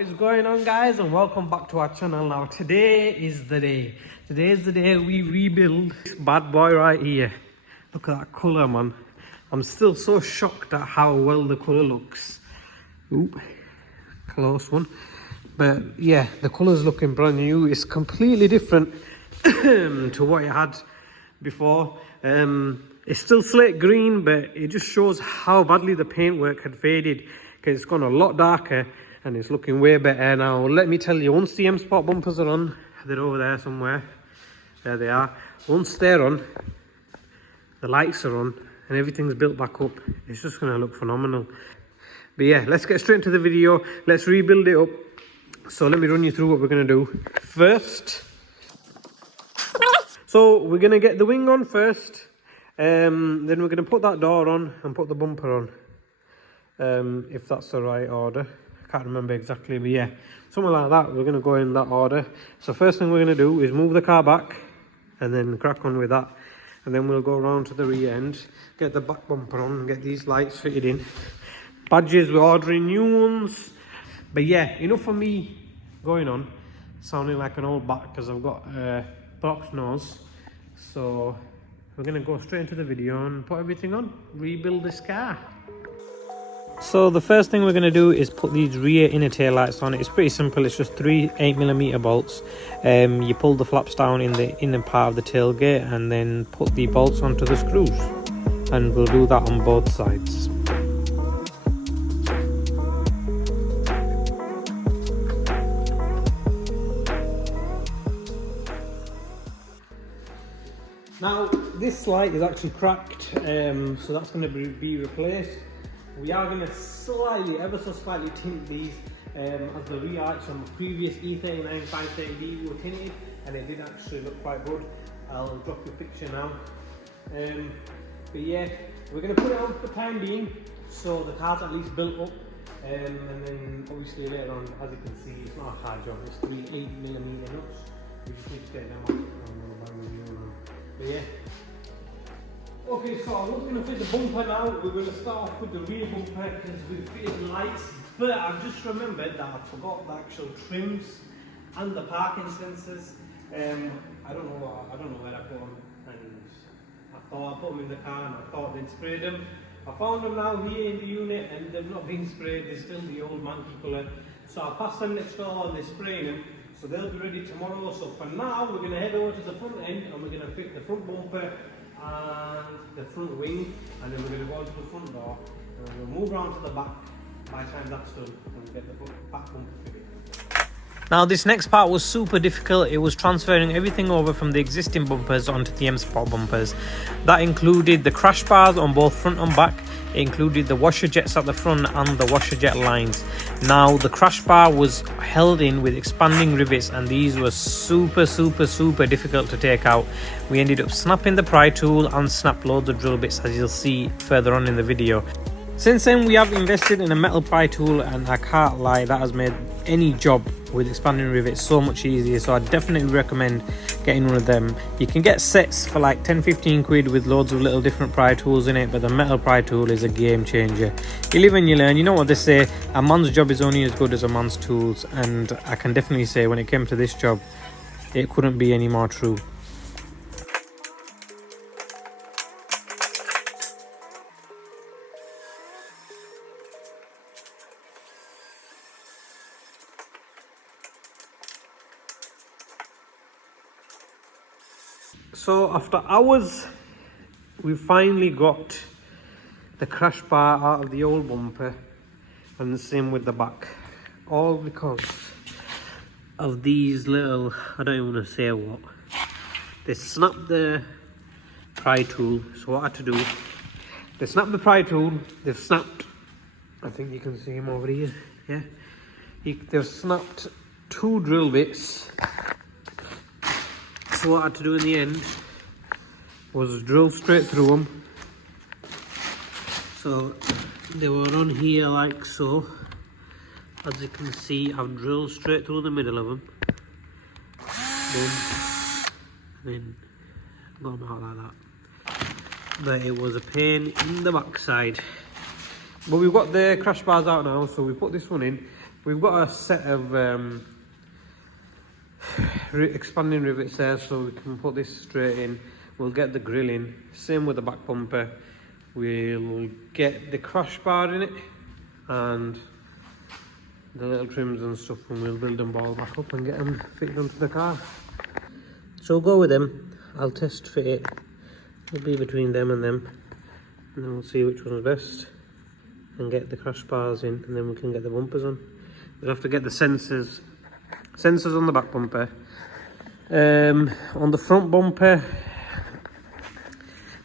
What is going on, guys, and welcome back to our channel. Now today is the day we rebuild this bad boy right here. Look at that colour, man. I'm still so shocked at how well the colour looks. Oop, close one. But yeah, the colour's looking brand new. It's completely different to what it had before. It's still slate green, but it just shows how badly the paintwork had faded, because it's gone a lot darker and it's looking way better now. Let me tell you, once the M Sport bumpers are on, they're over there somewhere. There they are. Once they're on, the lights are on, and everything's built back up, it's just going to look phenomenal. But yeah, let's get straight into the video. Let's rebuild it up. So let me run you through what we're going to do. First, so we're going to get the wing on first. Then we're going to put that door on and put the bumper on. If that's the right order. I can't remember exactly, but yeah, something like that. We're going to go in that order. So first thing we're going to do is move the car back and then crack on with that. And then we'll go around to the rear end, get the back bumper on, get these lights fitted in. Badges, we're ordering new ones. But yeah, enough for me going on, sounding like an old bat, because I've got a blocked nose. So we're going to go straight into the video and put everything on, rebuild this car. So the first thing we're going to do is put these rear inner tail lights on. It's pretty simple. It's just three 8mm bolts. You pull the flaps down in the inner part of the tailgate and then put the bolts onto the screws, and we'll do that on both sides. Now this light is actually cracked, so that's going to be replaced. We are going to slightly, ever so slightly tint these, as the rear lights from the previous E39 530D were tinted, and it did actually look quite good. I'll drop you a picture now. But yeah, we're going to put it on for the time being, so the car's at least built up. And then obviously later on, as you can see, it's not a hard job. It's three 8mm nuts. We just need to get them off and we'll buy a new one. But yeah. Okay, so I'm going to fit the bumper now. We're going to start off with the rear bumper because we've fitted lights. But I've just remembered that I forgot the actual trims and the parking sensors. I don't know where I put them, and I thought I put them in the car and I thought they'd sprayed them. I found them now here in the unit and they've not been sprayed. They're still the old manky colour. So I passed them next door and they're spraying them. So they'll be ready tomorrow. So for now, we're going to head over to the front end and we're going to fit the front bumper and the front wing, and then we're going to go to the front door and we'll move around to the back. By the time that's done, we'll get the back bumper fitted. Now this next part was super difficult. It was transferring everything over from the existing bumpers onto the M Sport bumpers. That included the crash bars on both front and back. It included the washer jets at the front and the washer jet lines. Now the crash bar was held in with expanding rivets, and these were super difficult to take out. We ended up snapping the pry tool and snapped loads of drill bits, as you'll see further on in the video. Since then we have invested in a metal pry tool, and I can't lie, that has made any job with expanding rivets so much easier. So I definitely recommend getting one of them. You can get sets for like 10-15 quid with loads of little different pry tools in it, but the metal pry tool is a game changer. You live and you learn. You know what they say, a man's job is only as good as a man's tools, and I can definitely say when it came to this job, it couldn't be any more true. So after hours, we finally got the crash bar out of the old bumper, and the same with the back. All because of these little, I don't even want to say what. They snapped the pry tool. So what I had to do, they snapped the pry tool, they've snapped, I think you can see them over here, yeah. They've snapped two drill bits. So what I had to do in the end was drill straight through them. So they were on here like so. As you can see, I've drilled straight through the middle of them. Then got them out like that. But it was a pain in the backside. But we've got the crash bars out now, so we put this one in. we've got a set of expanding rivets there, so we can put this straight in. We'll get the grill in, same with the back bumper. We'll get the crash bar in it and the little trims and stuff, and we'll build them all back up and get them fitted onto the car. So we'll go with them. I'll test fit it. It'll be between them, and then we'll see which one's best and get the crash bars in, and then we can get the bumpers on. We'll have to get the sensors on the back bumper. On the front bumper,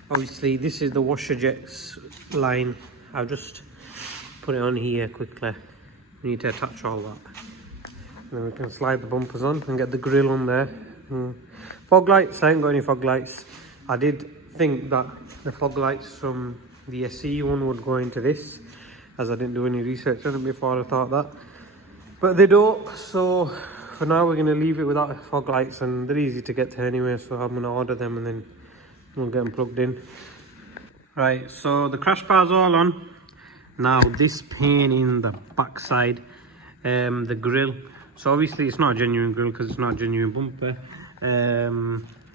obviously this is the washer jets line. I've just put it on here quickly. We need to attach all that, and then we can slide the bumpers on and get the grill on there. Fog lights, I ain't got any fog lights. I did think that the fog lights from the SE one would go into this, as I didn't do any research on it before I thought that, but they don't. So for now we're going to leave it without fog lights, and they're easy to get to anyway, so I'm going to order them and then we'll get them plugged in. Right, so the crash bar's all on. Now this pane in the back side, the grill, so obviously it's not a genuine grill because it's not a genuine bumper.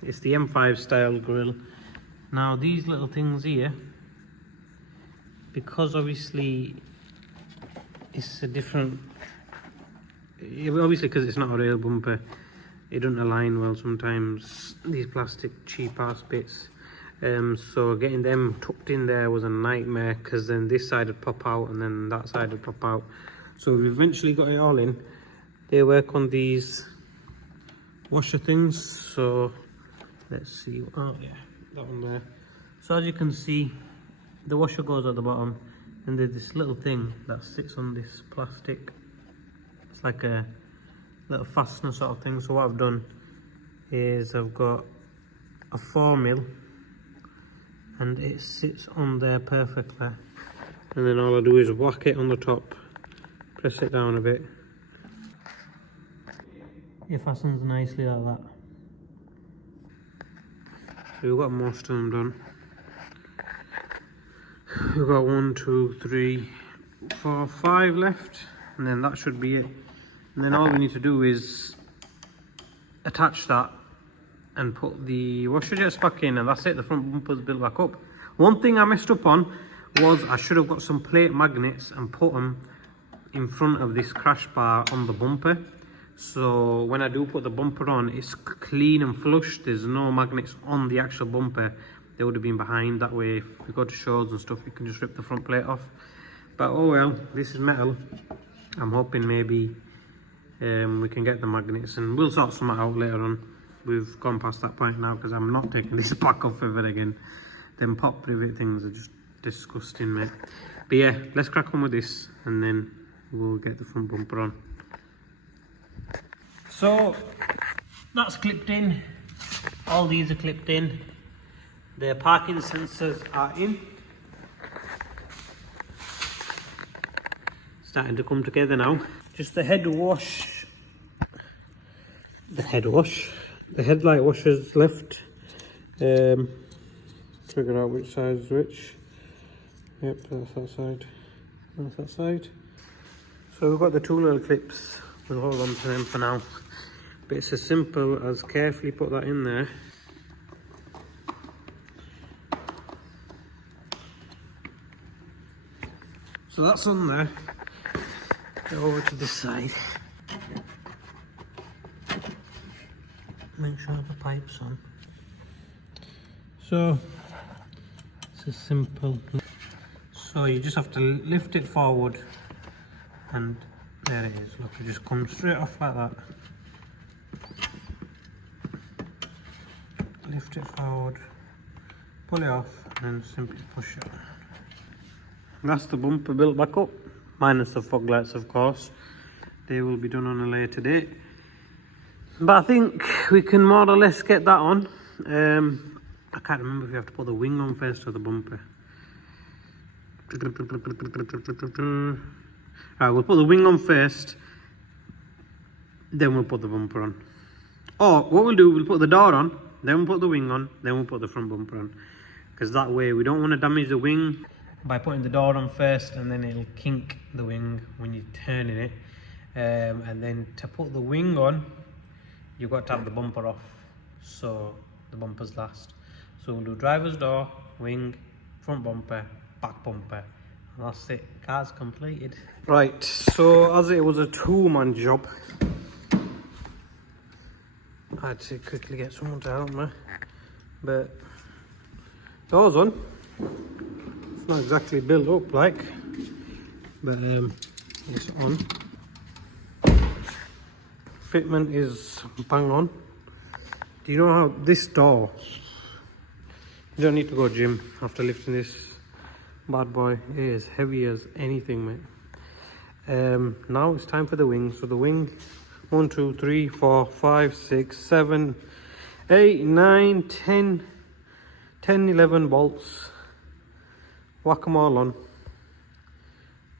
It's the M5 style grill. Now these little things here, because obviously it's a different, obviously because it's not a real bumper, it doesn't align well sometimes, these plastic cheap ass bits. So getting them tucked in there was a nightmare, because then this side would pop out and then that side would pop out. So we eventually got it all in. They work on these washer things, so let's see. Oh yeah, that one there. So as you can see, the washer goes at the bottom, and there's this little thing that sits on this plastic. It's like a little fastener sort of thing. So what I've done is I've got a 4mm, and it sits on there perfectly, and then all I do is whack it on the top, press it down a bit. It fastens nicely like that. So we've got most of them done. We've got 1, 2, 3, 4, 5 left, and then that should be it. And then all we need to do is attach that and put the washer jets back in, and that's it. The front bumper's built back up. One thing I messed up on was I should have got some plate magnets and put them in front of this crash bar on the bumper. So when I do put the bumper on, it's clean and flush. There's no magnets on the actual bumper. They would have been behind. That way, if we go to shows and stuff, you can just rip the front plate off. But oh well, this is metal. I'm hoping maybe we can get the magnets, and we'll sort something out later on. We've gone past that point now, because I'm not taking this back off ever again. Them pop rivet things are just disgusting, mate. But yeah, let's crack on with this, and then we'll get the front bumper on. So that's clipped in. All these are clipped in. The parking sensors are in. Starting to come together now. Just the head wash. The headlight washers left. Figure out which side is which. Yep, that's that side. That's that side. So we've got the two little clips. We'll hold on to them for now. But it's as simple as carefully put that in there. So that's on there. Go over to this side. Make sure the pipe's on. So it's as simple. So you just have to lift it forward, and there it is. Look, it just comes straight off like that. Lift it forward, pull it off, and simply push it. That's the bumper built back up, minus the fog lights, of course. They will be done on a later date. But I think we can more or less get that on. I can't remember if you have to put the wing on first or the bumper. Right, we'll put the wing on first, then we'll put the bumper on. Or what we'll do, we'll put the door on, then we'll put the wing on, then we'll put the front bumper on. Because that way we don't want to damage the wing by putting the door on first, and then it'll kink the wing when you're turning it. And then to put the wing on, you've got to have the bumper off, so the bumper's last. So we'll do driver's door, wing, front bumper, back bumper, and that's it. Car's completed. Right, so as it was a two-man job, I had to quickly get someone to help me, but door's on. It's not exactly built up like, but it's on. Fitment is bang on. Do you know how this door, you don't need to go gym after lifting this bad boy. It is heavy as anything, mate. Now it's time for the wing. So the wing, 1 2 3 4 5 6 7 8 9 10 11 bolts. Whack them all on.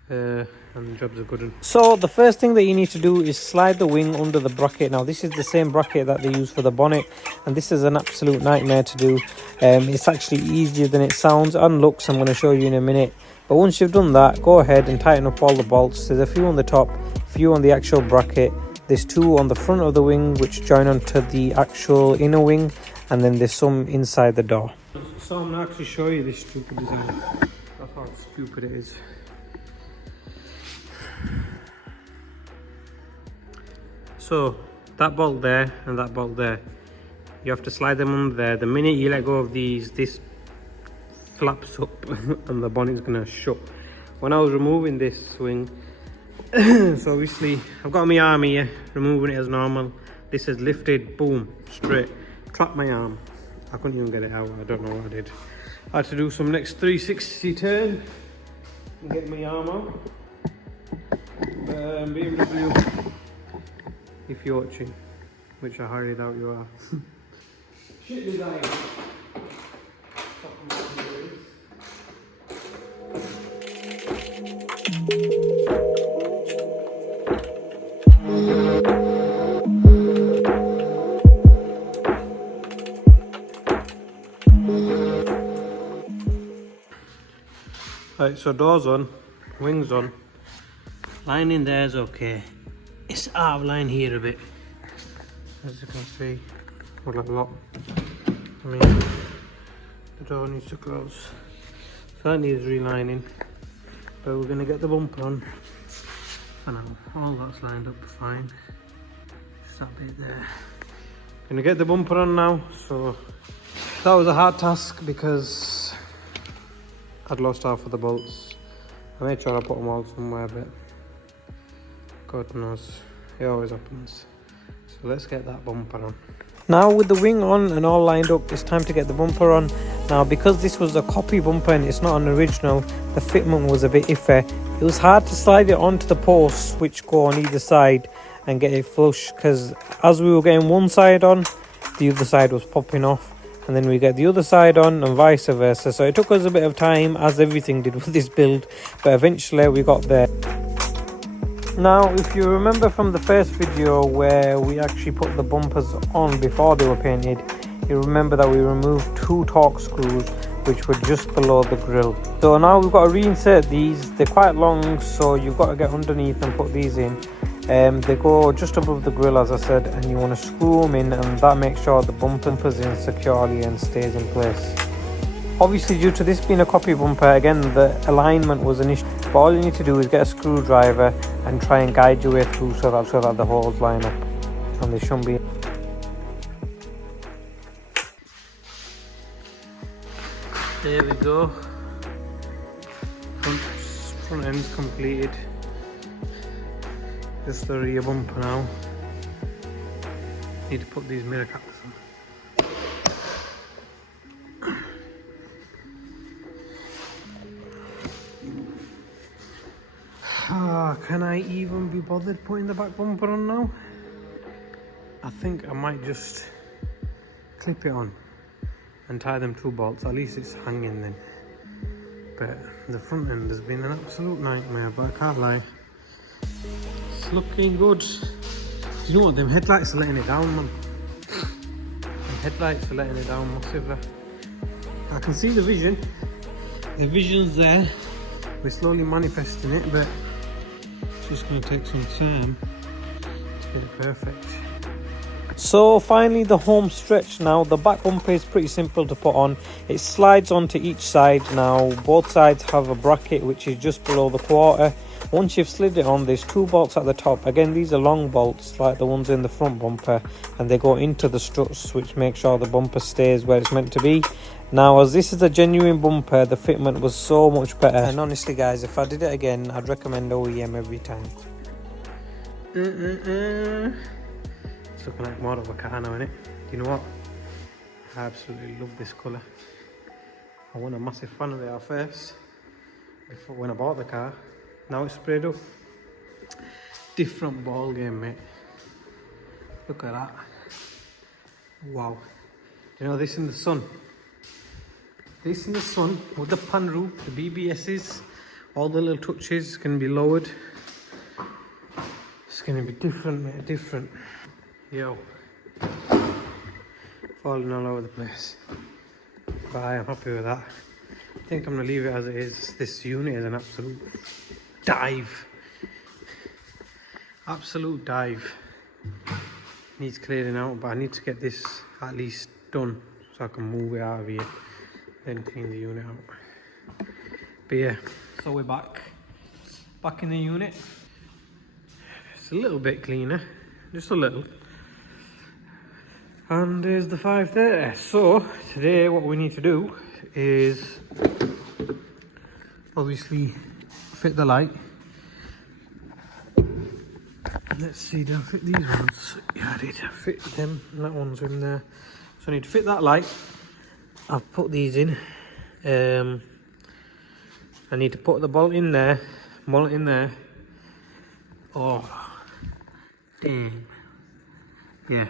And the job's a good one. So the first thing that you need to do is slide the wing under the bracket. Now this is the same bracket that they use for the bonnet, and this is an absolute nightmare to do. It's actually easier than it sounds and looks. I'm going to show you in a minute. But once you've done that, go ahead and tighten up all the bolts. There's a few on the top, a few on the actual bracket. There's 2 on the front of the wing which join onto the actual inner wing, and then there's some inside the door. So I'm going to actually show you this stupid design. That's how stupid it is. So that bolt there and that bolt there, you have to slide them under there. The minute you let go of these, this flaps up and the bonnet's gonna shut. When I was removing this swing, so obviously I've got my arm here, removing it as normal. This is lifted, boom, straight, clap my arm. I couldn't even get it out. I don't know what I did. I had to do some next 360 turn and get my arm out. BMW, if you're watching, which I highly doubt you are. Shit design. Right, so doors on, wings on. Line in there is okay. It's out of line here a bit, as you can see. Well, a lot. I mean, the door needs to close, so that needs relining. But we're gonna get the bumper on for now. All that's lined up fine. Just that bit there. Gonna get the bumper on now. So that was a hard task because I'd lost half of the bolts. I made sure I put them all somewhere, but God knows, it always happens. So let's get that bumper on. Now with the wing on and all lined up, it's time to get the bumper on. Now because this was a copy bumper and it's not an original, the fitment was a bit iffy. It was hard to slide it onto the posts which go on either side and get it flush, because as we were getting one side on, the other side was popping off, and then we get the other side on and vice versa. So it took us a bit of time, as everything did with this build, but eventually we got there. Now if you remember from the first video where we actually put the bumpers on before they were painted, you remember that we removed 2 torque screws which were just below the grille. So now we've got to reinsert these. They're quite long, so you've got to get underneath and put these in. They go just above the grille, as I said, and you want to screw them in, and that makes sure the bumper's in securely and stays in place. Obviously, due to this being a copy bumper, again the alignment was an issue, but all you need to do is get a screwdriver and try and guide your way through so that the holes line up, and they shouldn't be. There we go. Front end's completed. Just the rear bumper now. Need to put these mirror caps on. Can I even be bothered putting the back bumper on now? I think I might just clip it on and tie them 2 bolts. At least it's hanging then. But the front end has been an absolute nightmare, but I can't lie. It's looking good. You know what, them headlights are letting it down, man. Them headlights are letting it down massively. I can see the vision. The vision's there. We're slowly manifesting it, but just going to take some time to get it perfect. So finally the home stretch. Now the back bumper is pretty simple to put on. It slides onto each side. Now both sides have a bracket which is just below the quarter. Once you've slid it on, there's 2 bolts at the top. Again, these are long bolts like the ones in the front bumper, and they go into the struts, which make sure the bumper stays where it's meant to be. Now, as this is a genuine bumper, the fitment was so much better. And honestly guys, if I did it again, I'd recommend OEM every time. It's looking like more of a car now, innit? You know what? I absolutely love this colour. I wasn't a massive fan of it at first, before when I bought the car. Now it's sprayed up. Different ball game, mate. Look at that. Wow. You know, this in the sun. This in the sun with the pan roof, the BBSs, all the little touches can be lowered. It's gonna be different, mate, different. Yo. Falling all over the place. But I am happy with that. I think I'm gonna leave it as it is. This unit is an absolute dive. Absolute dive. Needs clearing out, but I need to get this at least done so I can move it out of here, then clean the unit out. But yeah, so we're back in the unit. It's a little bit cleaner, just a little. And there's the 530. So today what we need to do is obviously fit the light. Let's see, did I fit these ones? Yeah, I did. I fit them. That one's in there. So I need to fit that light. I've put these in. I need to put the bolt in there. Bolt in there. Oh, damn. Yeah.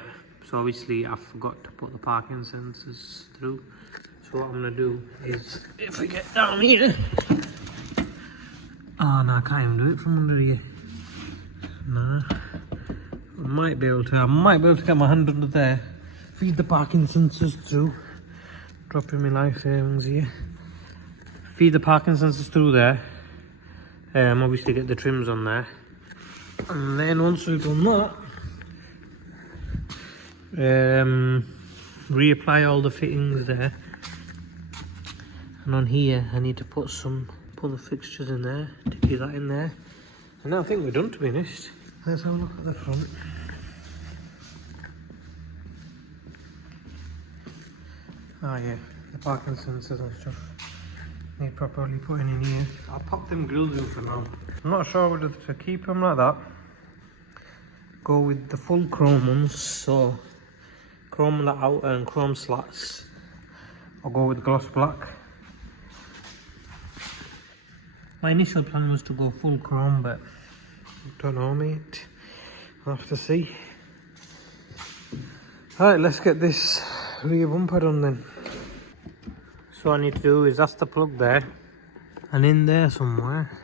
So obviously I forgot to put the parking sensors through. So what I'm gonna do is, if we get down here. Oh no, I can't even do it from under here. No. I might be able to get my hand under there. Feed the parking sensors through. Dropping my life savings here. Feed the parking sensors through there. Obviously get the trims on there. And then once we've done that, reapply all the fittings there. And on here I need to put the fixtures in there, to keep that in there. And I think we're done, to be honest. Let's have a look at the front. Oh yeah, the parking sensors and stuff need properly putting in here. I'll pop them grills in for now. I'm not sure whether to keep them like that, go with the full chrome ones, so chrome on the outer and chrome slats, or go with gloss black. My initial plan was to go full chrome, but I don't know, mate. I'll have to see. Alright, let's get this rear bumper done then. So what I need to do is, that's the plug there, and in there somewhere,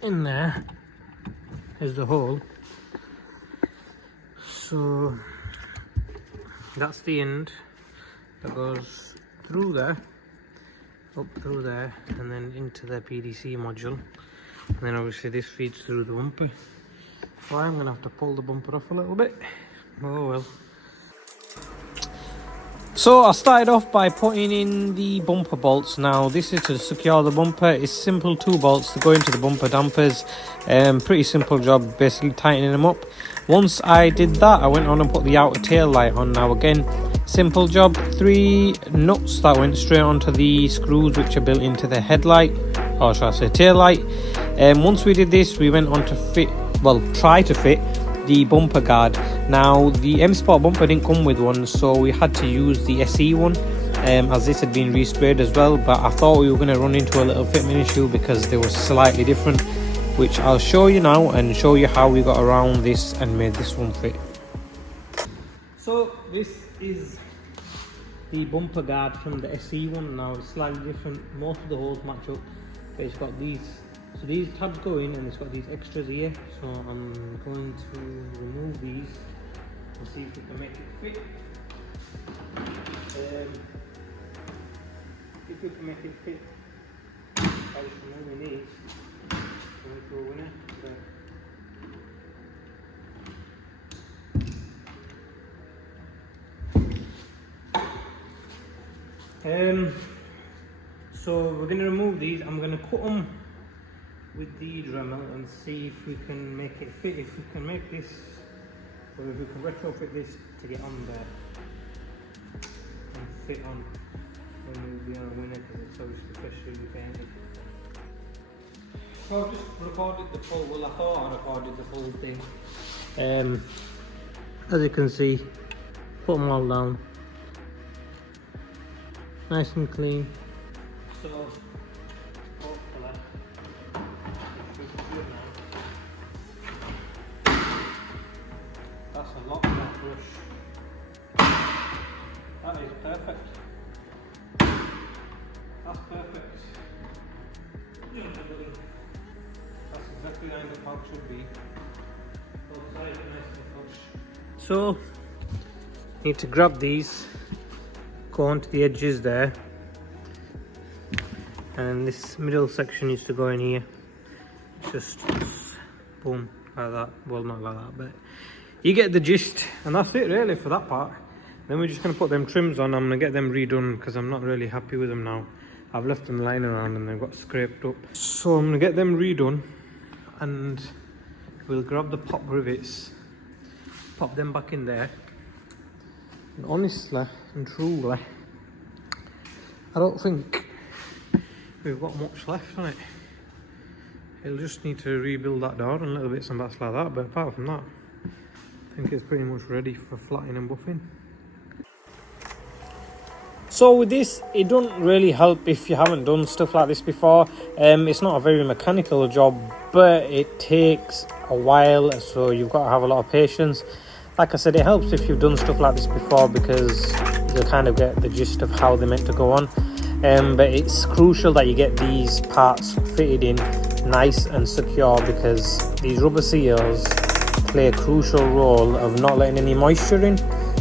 in there is the hole. So that's the end that goes through there, up through there, and then into the PDC module. And then obviously this feeds through the bumper. So I'm going to have to pull the bumper off a little bit. Oh well. So I started off by putting in the bumper bolts. Now this is to secure the bumper. It's simple 2 bolts to go into the bumper dampers. Pretty simple job, basically tightening them up. Once I did that, I went on and put the outer tail light on. Now again, simple job, 3 nuts that went straight onto the screws which are built into the headlight, or should I say tail light. Once we did this, we went on to try to fit the bumper guard. Now the M Sport bumper didn't come with one, so we had to use the SE one, as this had been resprayed as well. But I thought we were going to run into a little fitment issue because they were slightly different, which I'll show you now and show you how we got around this and made this one fit. So this is the bumper guard from the SE one. Now it's slightly different, most of the holes match up, but it's got these, so these tabs go in and it's got these extras here. So I'm going to remove these and see if we can make it fit. If we can make it fit, removing these. Going to go in it. So we're going to remove these. I'm going to cut them with the Dremel and see if we can make it fit, if we can make this, or if we can retrofit this to get on there and fit on when we'll be on a winner, because it's obviously freshly painted. So I've just recorded the full, well I thought I recorded the full thing. As you can see, put them all down. Nice and clean. So, hopefully, it should be good now. That's a lot of that brush. That is perfect. That's perfect. That's exactly how the part should be. Both sides are nice and flush. So, need to grab these. Go onto the edges there, and this middle section used to go in here, just boom, like that. Well, not like that, but you get the gist, and that's it really for that part. Then we're just going to put them trims on. I'm going to get them redone because I'm not really happy with them now. I've left them lying around and they've got scraped up, so I'm going to get them redone, and we'll grab the pop rivets, pop them back in there. And honestly and truly, I don't think we've got much left on it. It'll just need to rebuild that door and little bits and bats like that, but apart from that, I think it's pretty much ready for flattening and buffing. So with this, it doesn't really help if you haven't done stuff like this before. It's not a very mechanical job, but it takes a while, so you've got to have a lot of patience. Like I said, it helps if you've done stuff like this before because you'll kind of get the gist of how they're meant to go on. But it's crucial that you get these parts fitted in nice and secure, because these rubber seals play a crucial role of not letting any moisture in.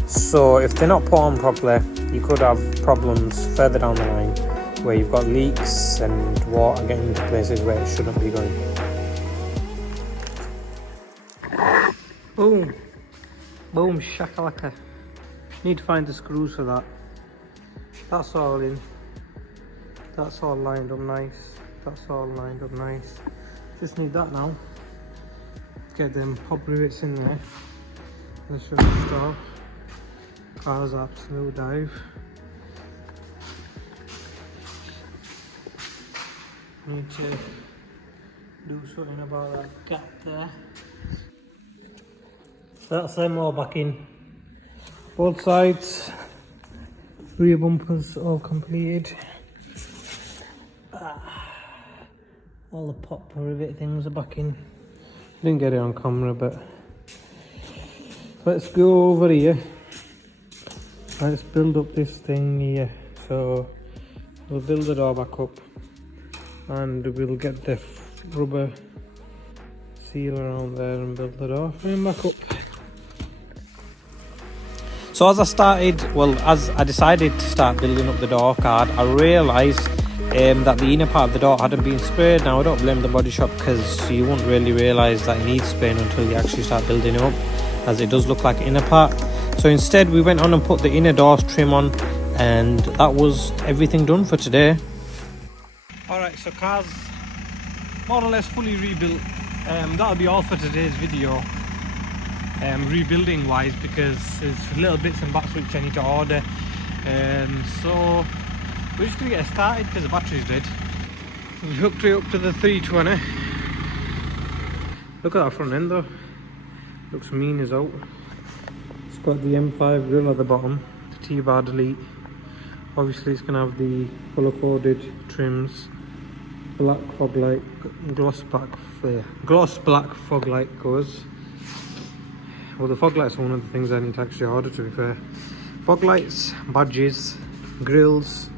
So if they're not put on properly, you could have problems further down the line where you've got leaks and water getting into places where it shouldn't be going. Boom. Boom shakalaka. Need to find the screws for that. That's all in. That's all lined up nice. That's all lined up nice. Just need that now. Get them pop rivets in there. Let's just start. Car's absolute dive. Need to do something about that gap there. That's them all back in. Both sides, rear bumpers all completed. All the pop rivet things are back in. Didn't get it on camera, but let's go over here. Let's build up this thing here. So we'll build the door back up, and we'll get the rubber seal around there and build the door frame back up. So as I decided to start building up the door card, I realised that the inner part of the door hadn't been sprayed. Now I don't blame the body shop, because you won't really realise that it needs spraying until you actually start building it up, as it does look like an inner part. So instead we went on and put the inner doors trim on, and that was everything done for today. Alright, so car's more or less fully rebuilt. That'll be all for today's video. Rebuilding wise, because there's little bits and bats which I need to order, so we're just gonna get it started because the battery's dead. We've hooked it up to the 320. Look at that front end though, looks mean as out. It's got the M5 grill at the bottom, the T-bar delete. Obviously it's gonna have the colour coded trims, black fog light, gloss black fog light colours. Well, the fog lights are one of the things I need to actually order, to be fair. Fog lights, badges, grills.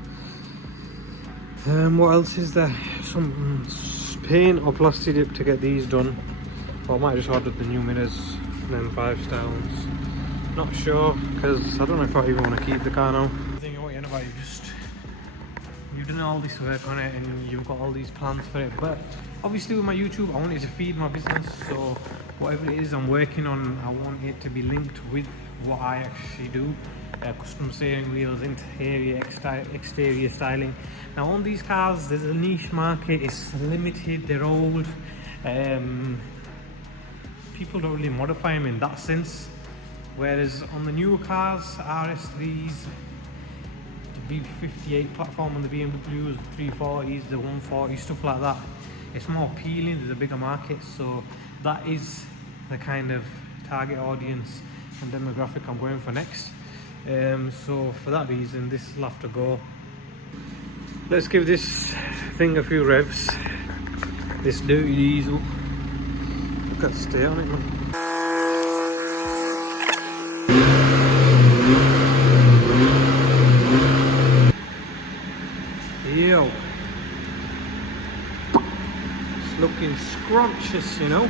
What else is there? Some paint or plastic dip to get these done. Or I might just order the new mirrors, them 5 styles. Not sure, because I don't know if I even want to keep the car now. I think what you're about, you just you've done all this work on it and you've got all these plans for it. But obviously with my YouTube, I want it to feed my business. So whatever it is I'm working on, I want it to be linked with what I actually do. Custom steering wheels, interior, exterior styling. Now on these cars, there's a niche market. It's limited, they're old. People don't really modify them in that sense. Whereas on the newer cars, RS3s, the B58 platform on the BMWs, the 340s, the 140, stuff like that, it's more appealing, there's a bigger market. So that is the kind of target audience and demographic I'm going for next. So for that reason, this will have to go. Let's give this thing a few revs. This dirty diesel. Look at the stay on it, man. Yo. It's looking scrumptious, you know.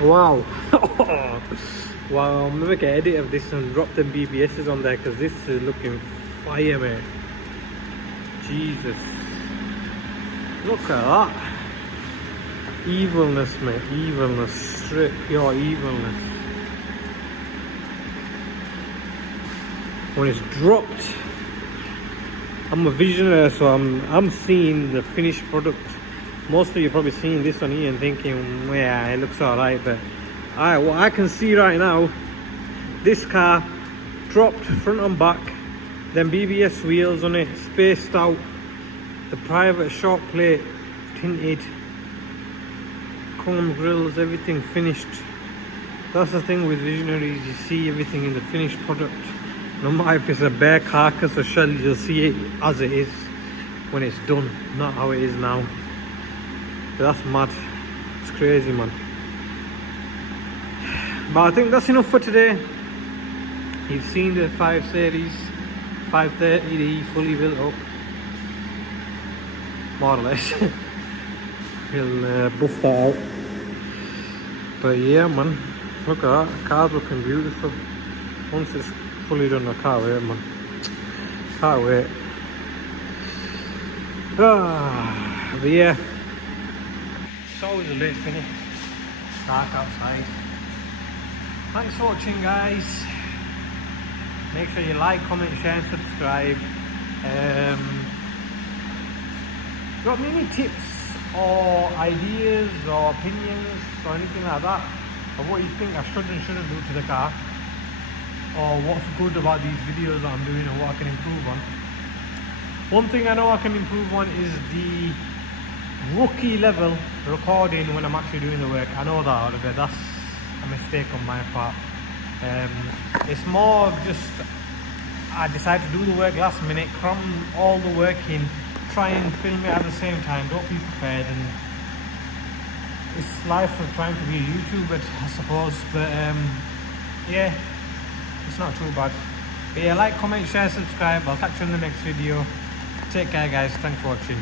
Wow. Wow, I'm gonna make an edit of this and drop them BBSs on there because this is looking fire, mate. Jesus. Look at that. Evilness, mate. Evilness. Straight pure evilness. When it's dropped, I'm a visionary, so I'm seeing the finished product. Most of you are probably seeing this on here and thinking, yeah, it looks alright, but what I can see right now, this car dropped front and back, then BBS wheels on it, spaced out, the private short plate, tinted, chrome grills, everything finished. That's the thing with visionaries, you see everything in the finished product. No matter if it's a bare carcass or shell, you'll see it as it is when it's done, not how it is now. That's mad. It's crazy, man. But I think that's enough for today. You've seen the 5 Series 530D fully built up, more or less. We'll buff that out. But yeah, man, look at that. The car's looking beautiful. Once it's fully done, I can't wait, man. Can't wait. But yeah, it's always a late finish. Dark outside. Thanks for watching, guys. Make sure you like, comment, share and subscribe. Got any tips or ideas or opinions or anything like that of what you think I should and shouldn't do to the car, or what's good about these videos that I'm doing and what I can improve on. One thing I know I can improve on is the rookie level recording when I'm actually doing the work. I know that out of it, that's a mistake on my part. It's more of just I decide to do the work last minute, cram all the work in, try and film it at the same time, don't be prepared, and it's life of trying to be a YouTuber, I suppose. But yeah, it's not too bad. But yeah, like, comment, share, subscribe. I'll catch you in the next video. Take care, guys. Thanks for watching.